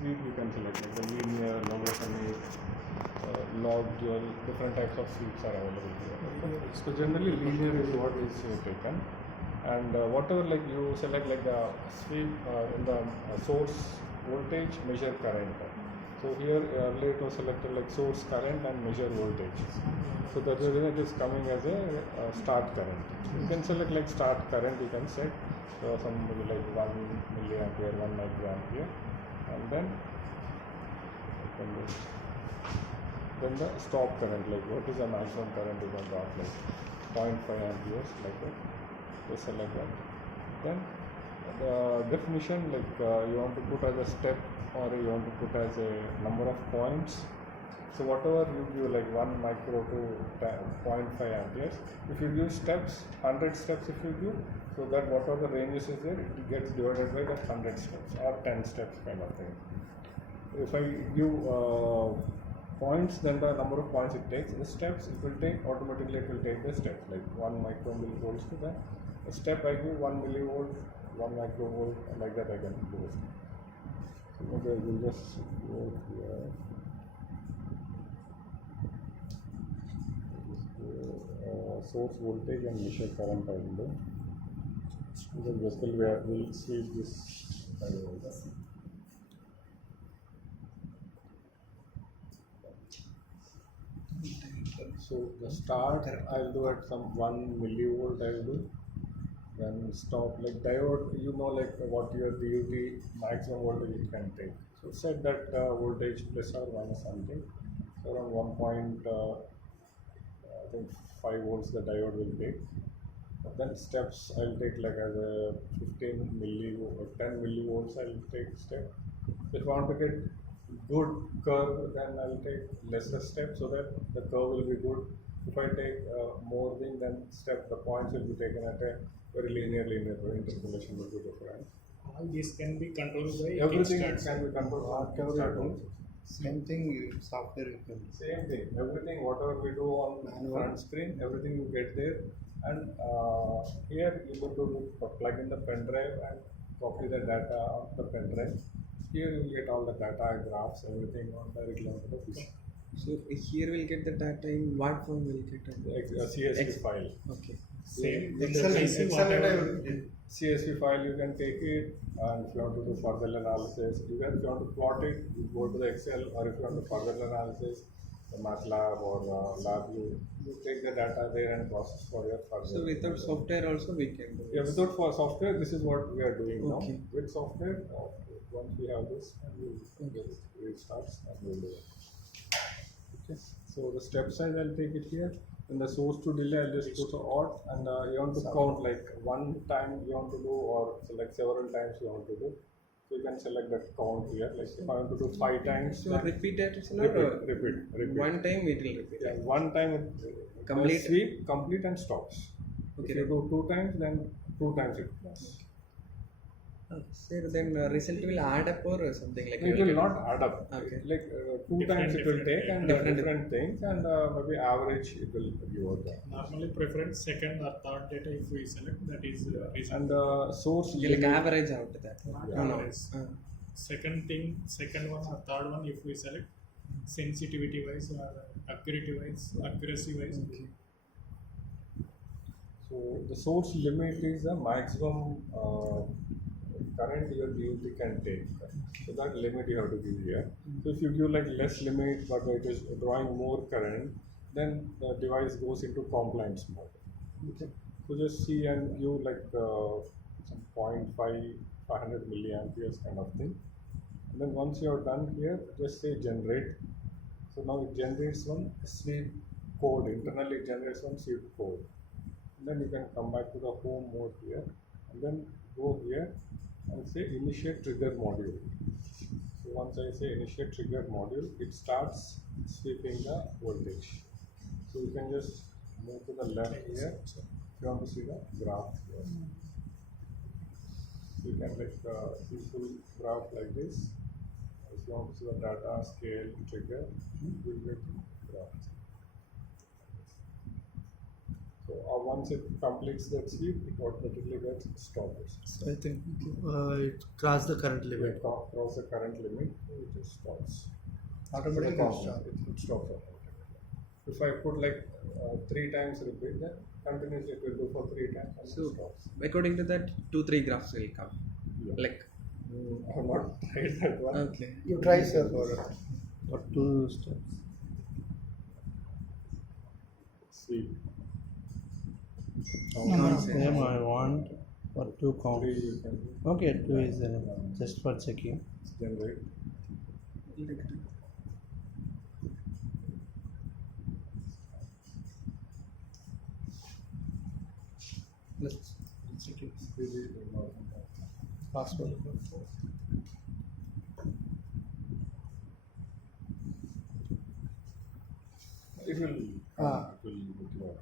sweep you can select like the linear, logarithmic, log, dual, different types of sweeps are available here. Okay. So generally linear is what is taken, and whatever like you select like the sweep in the source voltage, measure current. So here earlier it was selected like source current and measure voltage. So that's the reason it is coming as a start current. You can select like start current, you can set some maybe like 1 milliampere, 1 microampere, and then you can just, then the stop current, like what is the maximum current you can drop, like 0.5 amperes, like that. Just select that. Then the definition, like you want to put as a step or you want to put as a number of points. So whatever you give like 1 micro to 0.5 amperes, if you give steps, 100 steps if you give, so that whatever the ranges is there, it gets divided by that 100 steps or 10 steps kind of thing. If I give points, then the number of points it takes. The steps it will take, automatically it will take the steps, like 1 microvolts to that. A step I give 1 millivolt, 1 microvolt, like that I can do it. So okay, we'll just go here. Source voltage and measure current I will do. Because basically we'll sweep this diode. So the start I'll do at some 1 millivolt I will do. Then stop, like diode, you know like what your DUT maximum voltage it can take. So set that voltage plus or minus something. So around 1.5 volts the diode will take. Then steps I'll take like as a 15 millivolt or 10 millivolts I'll take step. If I want to get good curve, then I'll take lesser step so that the curve will be good. If I take more thing, then step the points will be taken at a very linear interpolation will be different. All these can be controlled by Everything kickstarts. can be controlled on Same thing, software you can. same thing, everything whatever we do on front screen, everything you get there, and here you go to plug in the pen drive and copy the data on the pen drive. Here you will get all the data, graphs, everything on directly onto the PC. So here we'll get the data in what form we'll get it? A CSV file. Okay. Same. Excel whatever- CSV file you can take it, and if you want to do further analysis, if you want to plot it, you go to the Excel, or if you want to further analysis, the MATLAB or LabVIEW, you take the data there and process for your further. So without software also we can do. Yeah, without for software, this is what we are doing Okay. now. With software, once we have this, and we'll get restarts and we'll do it. Okay. So the step size I'll take it here. In the source to delay, I'll just put odd, and you want to count like one time you want to do, or select several times you want to do. So you can select that count here. Like if I want to do 5 times, So then repeat that, it's not repeat. one time it will repeat. Yeah, one time it Complete. sweep, complete and stops. Okay. If you do 2 times, then 2 times it does. Sir, then result will add up or something like It you will get- not add up. Okay. Like 2 Different- times it will different, take, yeah. and different things, and maybe average it will give out that. Normally preference second or third data if we select, that is And reasonable. the source You'll limit, average out that. Not No, no. average. Second thing, second one or third one if we select, sensitivity wise or accuracy wise. Okay. so the source limit is the maximum current your DUT can take. So that limit you have to give here. So if you give like less limit but it is drawing more current, then the device goes into compliance mode. Okay. So just see and give like some 500 milliamperes kind of thing. And then once you are done here, just say generate. So now it generates one sweep code, internally it generates one sweep code. And then you can come back to the home mode here, and then go here and say initiate trigger module. So once I say initiate trigger module, it starts sweeping the voltage. So you can just move to the left here if you want to see the graph here. So you can like see full graph like this. If you want to see the data, scale, trigger, you will get graph. So So once it completes that sweep, it automatically gets stopped. So I think it crossed the current If limit. it cross the current limit, it just stops. Automatically So it stops. It stops automatically. If I put like 3 times repeat, then continuously it will do for 3 times and So it stops. according to that, 2-3 graphs will come. Yeah. Like I have not tried that one. okay. You try, sir, for 2 steps. Sweep. Same I want for 2 3 counts. you can do. Okay, 2 is enough. Just for checking. Generate. Let's check it. Really, Password. it will. Ah. It will declare.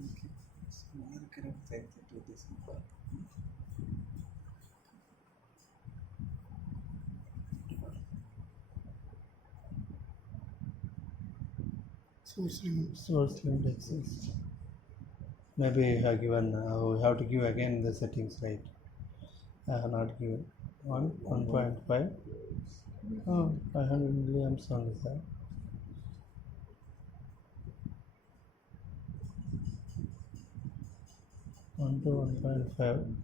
Okay. So now I can type to this number. Source limit exists. Maybe I have given. We have to give again the settings, right? I have not given 1.5. Oh, 500 milliamps only, sir. One to 1.5.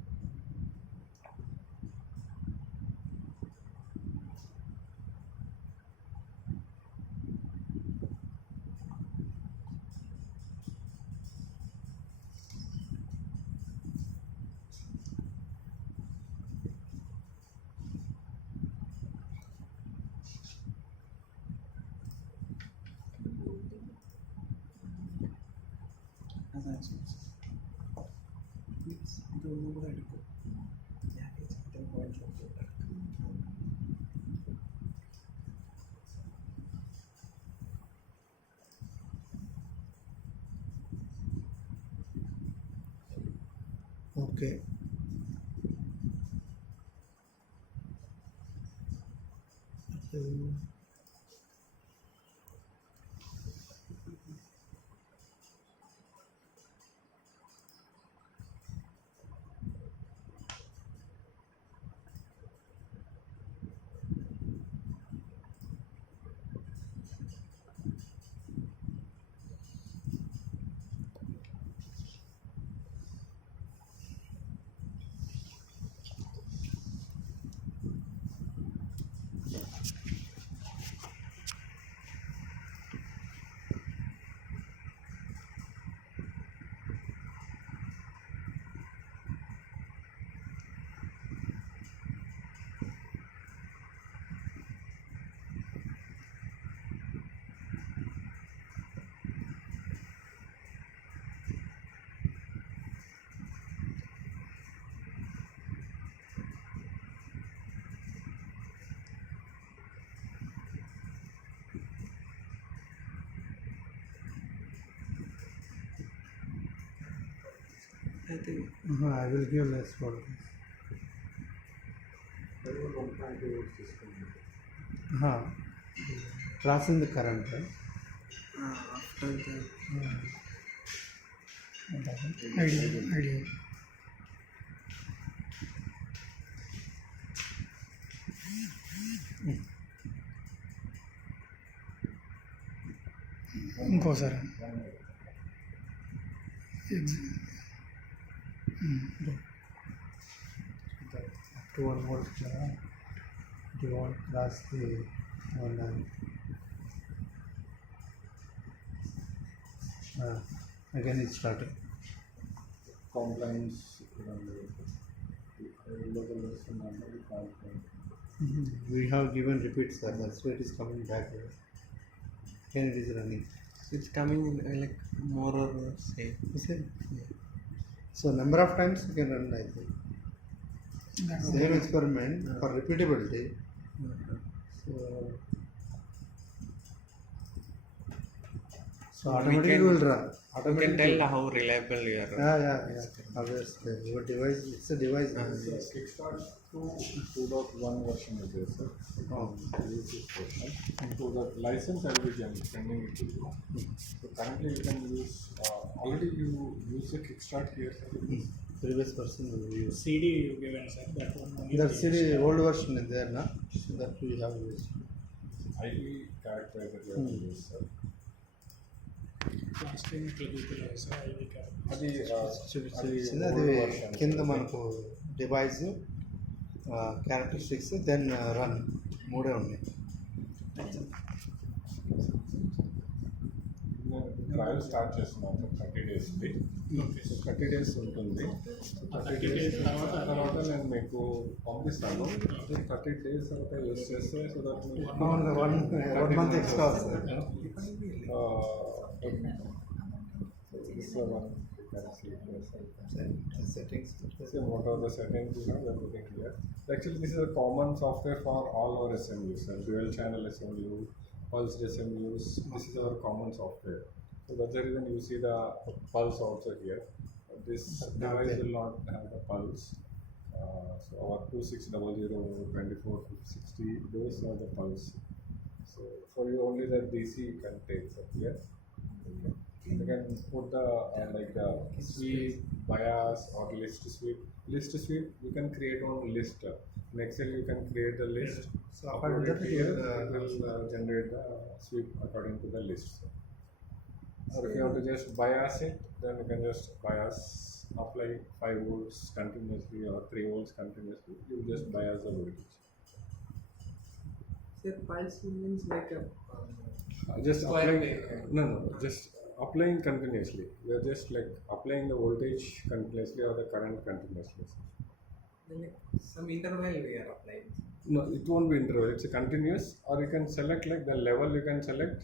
ഇത് ഒന്നും കൂടെ എടുക്കും ഞാൻ ചിത്രം point Okay. I think I will give less for this. Crossing the current, right? after that Idea. ఇంకోసారి Up to 1 volt. Do you want to cross the one again it started. Compliance. We have given repeats, sir. That's why it is coming back here. Again it is running. it's coming in like more or same. You see? Yeah. So number of times you can run, I think. Same experiment for repeatability. So automatically will run. You can Automatically. tell how reliable you are. Yeah. Obviously, your device, it's a device. Kickstart 2.1 version is there, sir. Oh. Use this version. So the license I will be sending it to you. So currently you can use, already you use the Kickstart here, sir. Previous person will use. CD you given, sir. That one only. That CD old version is there, na? So that we have used. IV character that you have to use, sir. Last time it will sir. I will carry. అది చూపించింది అది కింద మనకు device characteristics then run మూడే ఉన్నాయి. Trial start చేస్తున్నాను sir 30 డేస్కి. So 30 days ఉంటుంది. 30 డేస్ తర్వాత నేను మీకు పంపిస్తాను. 30 డేస్ తర్వాత యూస్ చేస్తే so that one month extra వస్తుంది. This one you can see here, sir. Settings. So what are the settings you have? We are putting here. Actually, this is a common software for all our SMUs, sir. Dual channel SMU, pulsed SMUs. This is our common software. So that's the reason you see the pulse also here. This device will not have the pulse. So our 2600, 2460, those are the pulse. So for you only the DC you can take, sir, here. Okay. You can put the like the sweep, bias or list sweep. List sweep you can create on list. In Excel you can create the list. So according to Upload it here, it will generate the sweep according to the list. Or if you have to just bias it, then you can just bias, apply 5 volts continuously or 3 volts continuously. You just bias the voltage. So pulse means like a Just Square applying, wave. no, just applying continuously. We are just like applying the voltage continuously or the current continuously. like some interval we are applying. No, it won't be interval. It's a continuous, or you can select like the level you can select,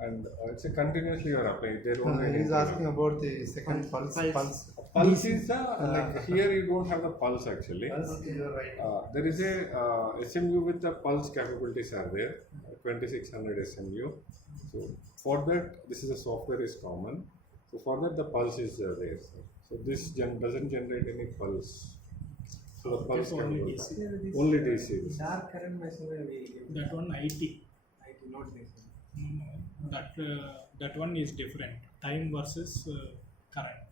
and it's a continuously you are applying. There won't be any He is interval. asking about the second pulse. Pulse. Pulse is the like here you don't have the pulse actually. Okay, you are right. There is a SMU with the pulse capabilities are there, 2600 SMU. So for that, this is a software is common. So for that, the pulse is there. Sir. So this doesn't generate any pulse. So the pulse It's can only go DC. only DC. Dark current measurement we give. That one IT. I do not this. No, that one is different. Time versus current.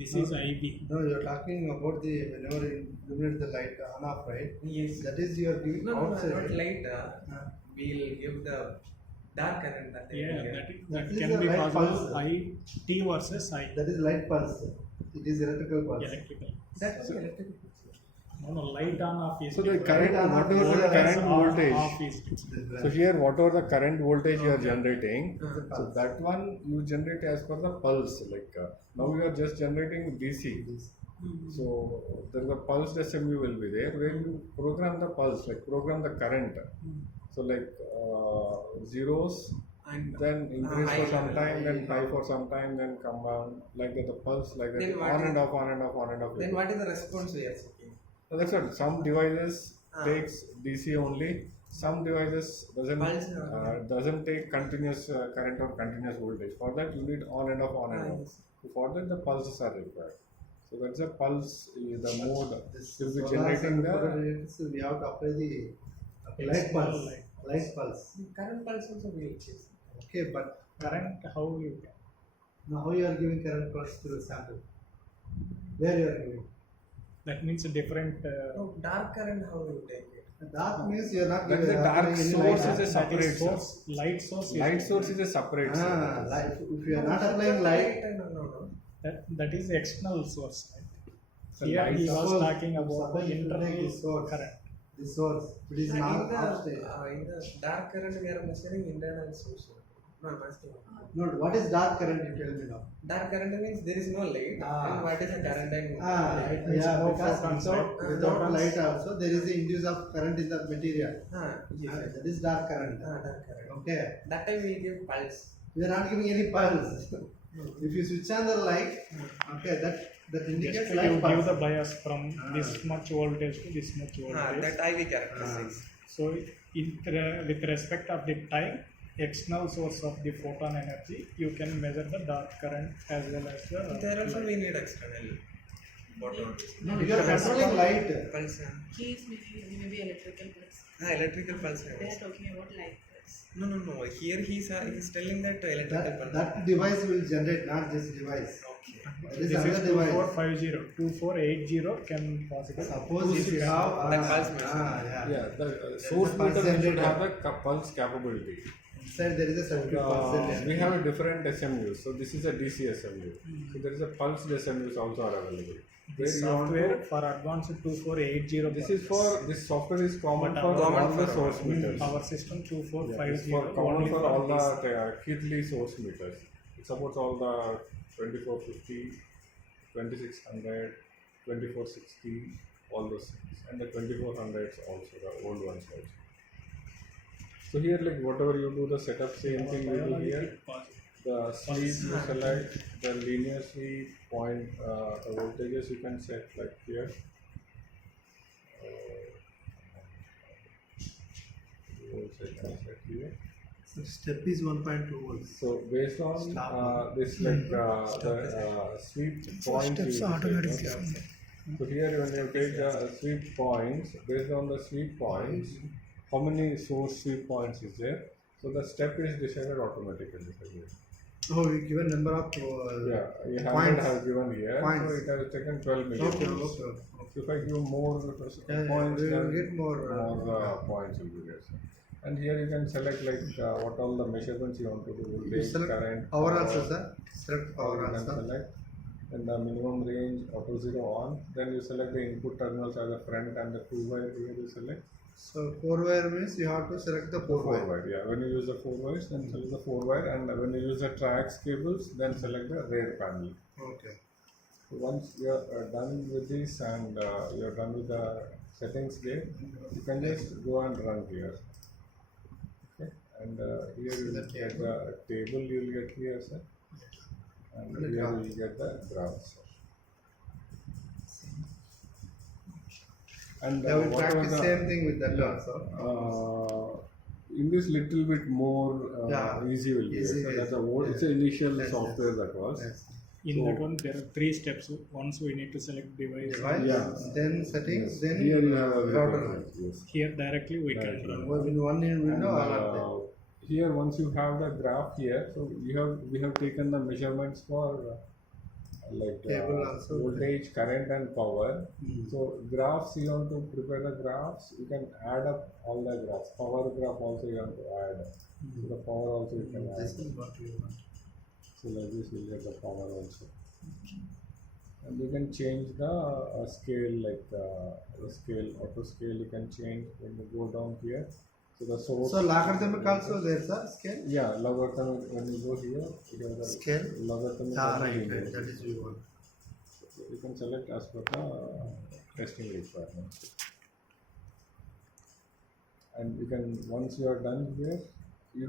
This is IB. No, you are talking about the whenever you illuminate the light on off, right? Yes. That is you are giving No, outside. not light. We'll give the dark current that they Yeah, will that, get. that is can the be light possible. pulse. IT versus I. That is light pulse. It is electrical pulse. Electrical. That's electrical. No, light on off is So the different. current, Right, whatever the voltage current On, voltage. off is different. So here, whatever the current voltage you are generating, Uh-huh. so that one you generate as per the pulse. Like now you are just generating DC. So there is a pulse SMU will be there where you program the pulse, like program the current. So like zeros, And then increase high for some level. time, then high for some time, then come down like that. The pulse like that, Then what on is- and off, on and off, on and off. then what is the response we are seeking? So that's what some devices Ah. takes DC only. Some devices Pulse, doesn't take continuous current or continuous voltage. For that you need on and off, on and off. Yes. So for that the pulses are required. So that's a pulse, the mode This will be solar generating cell the. photovoltaics, we have to apply the light External pulse. light. Light pulse. The current pulse also we will choose. Okay, but Current, how you can. now how you are giving current pulse to the sample? Where you are giving? That means a different. No, dark current how you take it? Dark means you are not That is giving a dark applying any source light. is a separate source. Light source. Is Light source is a separate. Ah, light. If you are not applying light, No. that is external source. Right? So Here light he was source- talking about suppose the if you take internal this source. current. the source, it is not in outside. the dark current we are measuring internal source. No, I'm asking. No, what is dark current? You tell me now. Dark current means there is no light. Ah. And what is the current and Light means Yeah, no because photons, without, right? without Photons. light also there is a induce of current in the material. Yes. That is dark current. Dark current. Okay, That time we give pulse. we are not giving any pulse. If you switch on the light, okay, that Just indicates you light give pulse. the bias from this much voltage to this much voltage. That IV characteristics. So with respect of the time, external source of the photon energy, you can measure the dark current as well as the There also we need external photon. No, you are controlling light. Pulse. Keys maybe electrical pulse. Electrical pulse. They are talking about light pulse. No. Here he's telling that electrical pulse. That device will generate, not this device. Okay. It is this is another device. 2450. 2480 can possible. Suppose if you have The pulse meter. yeah. Yeah, the There is source a pulse meter should generator. have a pulse capability. Inside there is a circuit pulse generator. We have a different SMUs. So this is a DC SMU. So there is a pulse SMUs also are available. Where This you want software to, for advanced 2480. this is for this software is common But for common all the for source meters. our system Yeah, 2450 it's for common only for for all this. the Kirli source meters. It supports all the 2450, 2600, 2460, all those things, and the 2400s also, the old ones also. So here, like whatever you do, the setup same thing you do here. The sweep you select, the linear sweep point, the voltages you can set like here. Volts I can set here. So step is 1.2 volts. So based on this like the sweep points you select. So here when you take the sweep points, based on the sweep points, how many source sweep points is there? So the step is decided automatically. Oh, you given number of Yeah, you points. have given here. Points. So it has taken 12 million. Okay. So if I give more points, we will then get more. points will be there. Sir. And here you can select like what all the measurements you want to do. You Voltage, select current, power also, sir. Select Power power you can also. select. And the minimum range auto 0 on. Then you select the input terminals as the front and the 2-wire here you select. So 4-wire means you have to select the 4-wire. 4-wire, yeah. When you use the 4 wires, then select the 4-wire, and when you use the triax cables, then select the rear panel. Okay. So once you are done with this and you are done with the settings there, you can just go and run here. Okay, and here you will get the table. You will get here, sir, and And the here graph. you will get the graphs. Sir. And I will whatever practice the- same thing with that also. in this little bit more Yeah, easy will be. easy, So yes. that's a old, it's an initial software that was. Yes. In So- that one, there are 3 steps. Once we need to select device. Device, Yeah. then settings, then Here you have a router. yes. Here directly we can Directly. run. In one window, And, all of them. here once you have the graph here, so we have taken the measurements for like Table also. voltage, current, and power. Hmm. So graphs you want to prepare the graphs. You can add up all the graphs. Power graph also you have to add. So the power also you can add. This is what we want. So like this you get the power also. And you can change the scale, like the scale, auto scale you can change when you go down here. So the source. So logarithmic also there, sir, scale? Yeah, logarithmic, when you go here, you have the Scale? logarithmic. Yeah, also right, linear. that is we want. So you can select as per the testing requirements. And you can, once you are done here, you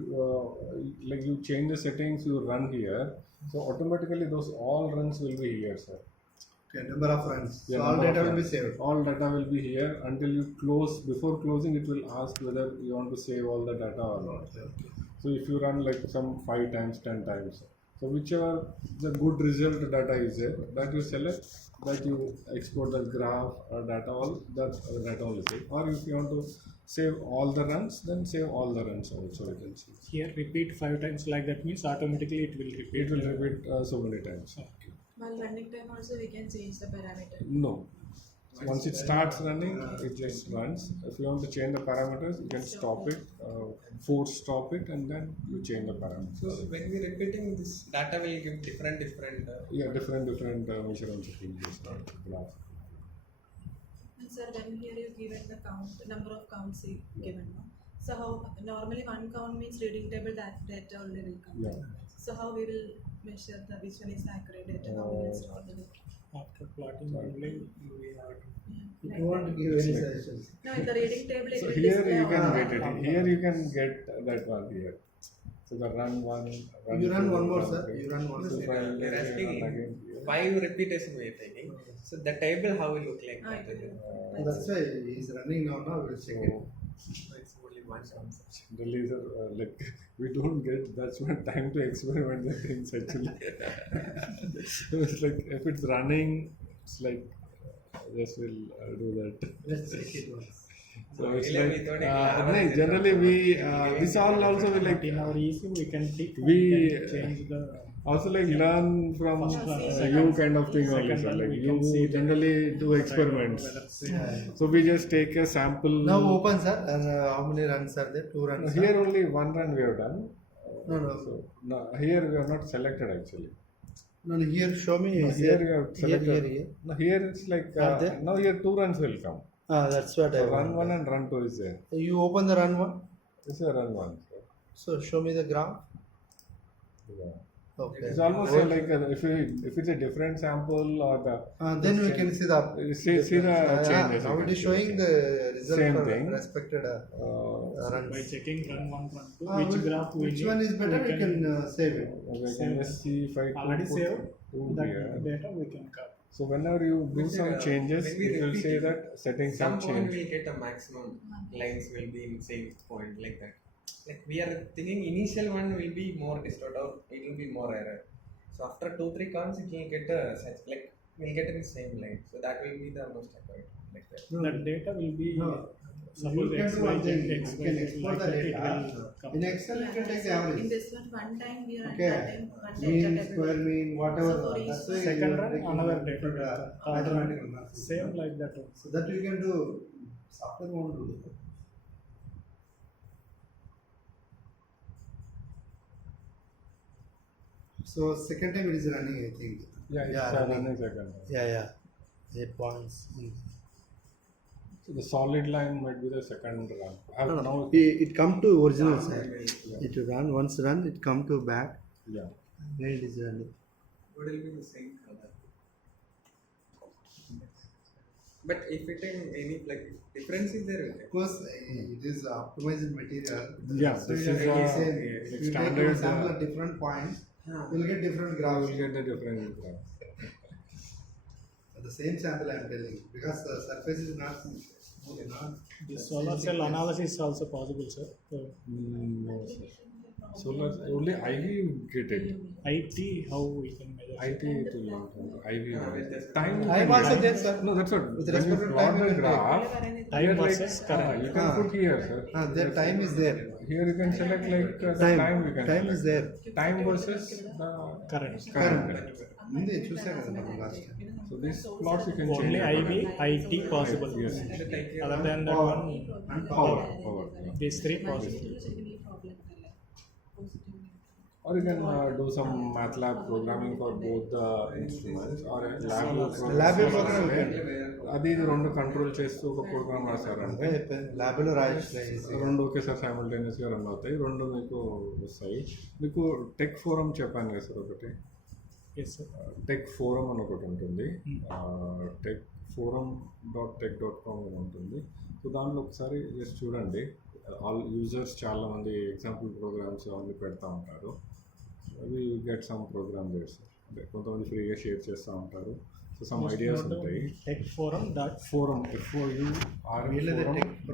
like you change the settings, you run here. So automatically those all runs will be here, sir. Okay, number of runs. Yeah, So all number of data will be runs. saved. All data will be here until you close. Before closing, it will ask whether you want to save all the data or not. Okay. So if you run like some 5 times, 10 times, so whichever the good result data is there, that you select, that you export the graph or data, all that data only save. Or if you want to save all the runs, then save all the runs also you can see. Here repeat 5 times, like that means automatically it will repeat. It will repeat so many times. Okay. While running time also we can change the parameter. No. Once it starts running, it just runs. If you want to change the parameters, you can stop it, force stop it, and then you change the parameters. So when we repeating this data will give different Yeah, different measurements of images or graph. And sir, when here you given the count, number of counts you given, no? So how normally one count means reading table that data only will come. Yeah. So how we will measure the which one is accurate data? How we will store the data? After plotting only we have to. If Like you want to that. give any suggestions. No, in the reading table it So will here display you all can the- get it. Here you can get that one here. So the run one. You run two, one more, run sir. three. You run one. So we while are here, asking run again here. 5 repetition we are taking. So the table how will look like Ah, that? it will- That's why he is running now. Now we will check it. So It's only one answer. Generally, sir, like we don't get that much time to experiment the things actually. So it's like if it's running, it's like just will do that. Let's check it once. So it's Really, like we thought it no, generally we this all also we like in our EC we can tick We, and change the also like learn from you kind of thing only, sir. Second one, Like we you can see the- generally do experiments. So we just take a sample. Now open, sir. And how many runs are there? 2 runs. sir? Here only one run we have done. No, no. So no, here we are not selected actually. No, no, here show me. No, is here there- we have here, selected. here. No, here it's like Are there? now here 2 runs will come. Ah, that's what I So run want. 1 and run 2 is there. You open the run one. This is a run 1. So show me the graph. Yeah. Okay. It's almost like if it's a different sample or the Then we can see the see the changes. Now you it can is see. showing the result Same for thing. respected runs. by checking run 1, run 2, Ah, which graph we which need, one is better? We can save it. We can just see if I already put saved two that here. data we can copy. So whenever you do When some we, changes, when we it will repeat say it, that settings Some have point changed. we'll get a maximum lines will be in same point like that. Like we are thinking initial one will be more distorted or it will be more error. So after 2-3 counts it will get a such like we'll get in the same line. So that will be the most accurate like that. No, That data will be No. suppose You can X, do Y, one Z, thing. X, You Y, can Z, export like the that it data. will come. In Excel, you can take the In average. this one time we are Okay. at that time one Mean, data square table. mean, whatever. So for each That's why second you are run, taking another different, data. mathematical maths. Same like that also. So that you can do. Software won't do that. So second time it is running, I think. Yeah, it's running. running second. Yeah. 8 points. So the solid line might be the second run. Have No, no, now, it come to original side. Yeah. It run once run, it come to back. yeah. Then it is running. What will be the same color? But if it in any like difference is there? Of course, it is optimized material. Yeah, So this you is can a say like if you take standard, a sample at different points, Yeah. you will get different You graphs. will get the different graph. The same sample I am telling you, because the surface is not. The solar cell analysis is also possible, sir. So No, sir. Solar only IV get it. IT, how we can measure? IT it will not. IV. just- Time. I am also there, sir. No, that's what. With When respect you to plot time, the you can graph, Time here, like, versus current. you can put here, sir. That time is there. Here you can select like the time you can. Time is there. Time versus the Current. current. ముందే చూసాం కదా మనం last time. So these plots you can Only change. IV, IT possible. Yes. Other than that Power. one, Power. these three possible. Or you can do some MATLAB programming for both the instruments or a lab program అది ఇది రెండు control చేస్తూ ఒక programme రాశారంటే ల్యాబ్లో రాయొచ్చు. రెండు ఒకేసారి సైమల్టేనియస్గా రన్ అవుతాయి, రెండు మీకు వస్తాయి. మీకు టెక్ ఫోరం చెప్పాను కదా సార్ ఒకటి, Yes, sir. టెక్ ఫోరం అని ఒకటి ఉంటుంది, టెక్ forum.tech.com అని ఉంటుంది. సో దాంట్లో ఒకసారి జస్ట్ చూడండి, ఆల్ యూజర్స్ చాలామంది ఎగ్జాంపుల్ ప్రోగ్రామ్స్ అవన్నీ పెడతా ఉంటారు. అవి గెట్ సమ్ ప్రోగ్రామ్ చేస్తారు, అంటే కొంతమంది ఫ్రీగా షేర్ చేస్తూ ఉంటారు. సో సమ్ ఐడియాస్ ఉంటాయి. Tech forum dot forum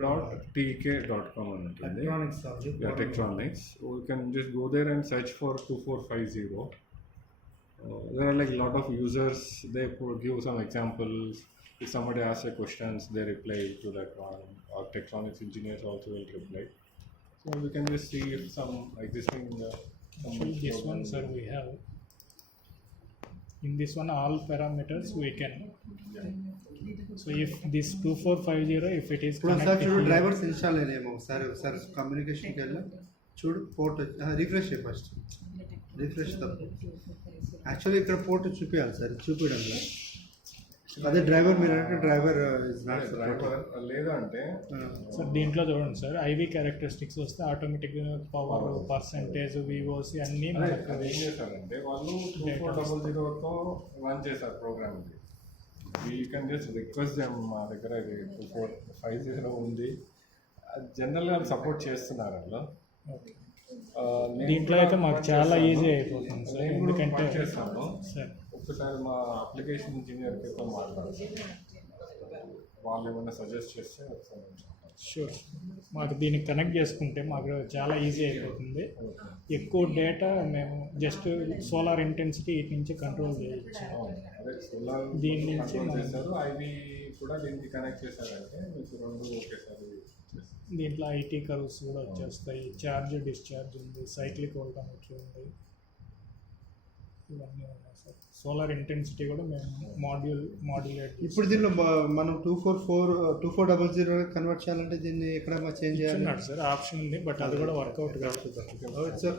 FOURUM.tk.com అని ఉంటుంది. Tektronix. You can just go there and search for 2450. There are like a lot of users, they give some examples. If somebody asks a questions, they reply to that one. Or Tektronix engineers also will reply. So we can just see if some existing actually this one, sir, we have. In this one, all parameters we can. So if this 2450, if it is ఇప్పుడు ఒకసారి connected చూడు, to drivers install అయినాయేమో ఒకసారి కమ్యూనికేషన్కి వెళ్ళి చూడు, port refresh చేయి first. Refresh తప్పు. Actually ఇక్కడ port చూపించాలి సార్, చూపించడంలో అదే డ్రైవర్ మీరు అంటే డ్రైవర్ ఇస్ నాట్ డ్రైవర్ లేదంటే సో దీంట్లో చూడండి సార్, ఐవి క్యారెక్టరిస్టిక్స్ వస్తే ఆటోమేటిక్గా పవర్ పర్సెంటేజ్ వివోసి అన్నీ మనకు అది ఏం చేశారంటే వాళ్ళు 2400తో రన్ చేశారు program. You can just request them, మా దగ్గర ఇది 2450 ఉంది. జనరల్గా సపోర్ట్ చేస్తున్నారు వాళ్ళు. దీంట్లో అయితే మాకు చాలా ఈజీ అయిపోతుంది సార్, ఎందుకంటే చేస్తాను. సార్ ఒక్కసారి మా అప్లికేషన్ ఇంజనీర్తో మాట్లాడతాను, వాళ్ళు ఏమైనా సజెస్ట్ చేస్తే ఒకసారి షూర్. మాకు దీనికి కనెక్ట్ చేసుకుంటే మాకు చాలా ఈజీ అయిపోతుంది. ఎక్కువ డేటా మేము జస్ట్ సోలార్ ఇంటెన్సిటీ ఇటు నుంచి కంట్రోల్ చేయొచ్చు. అదే సోలార్ దీని నుంచి కంట్రోల్ మనం- చేశారు, ఐవి కూడా దీనికి కనెక్ట్ చేశారంటే మీకు రెండు ఒకేసారి వచ్చేస్తాయి. దీంట్లో ఐటీ కర్వ్స్ కూడా వచ్చేస్తాయి, ఛార్జ్ డిశ్చార్జ్ ఉంది, సైక్లిక్ వోల్టామీటర్ ఉంది, ఇవన్నీ ఉన్నాయి సార్. సోలార్ ఇంటెన్సిటీ కూడా మేము మాడ్యులేట్ ఇప్పుడు దీనిలో మనం 2400 కన్వర్ట్ చేయాలంటే దీన్ని ఎక్కడ చేంజ్ చేయాలి? సార్ ఆప్షన్ ఉంది, బట్ అది కూడా వర్కౌట్ కాదు. ఇట్స్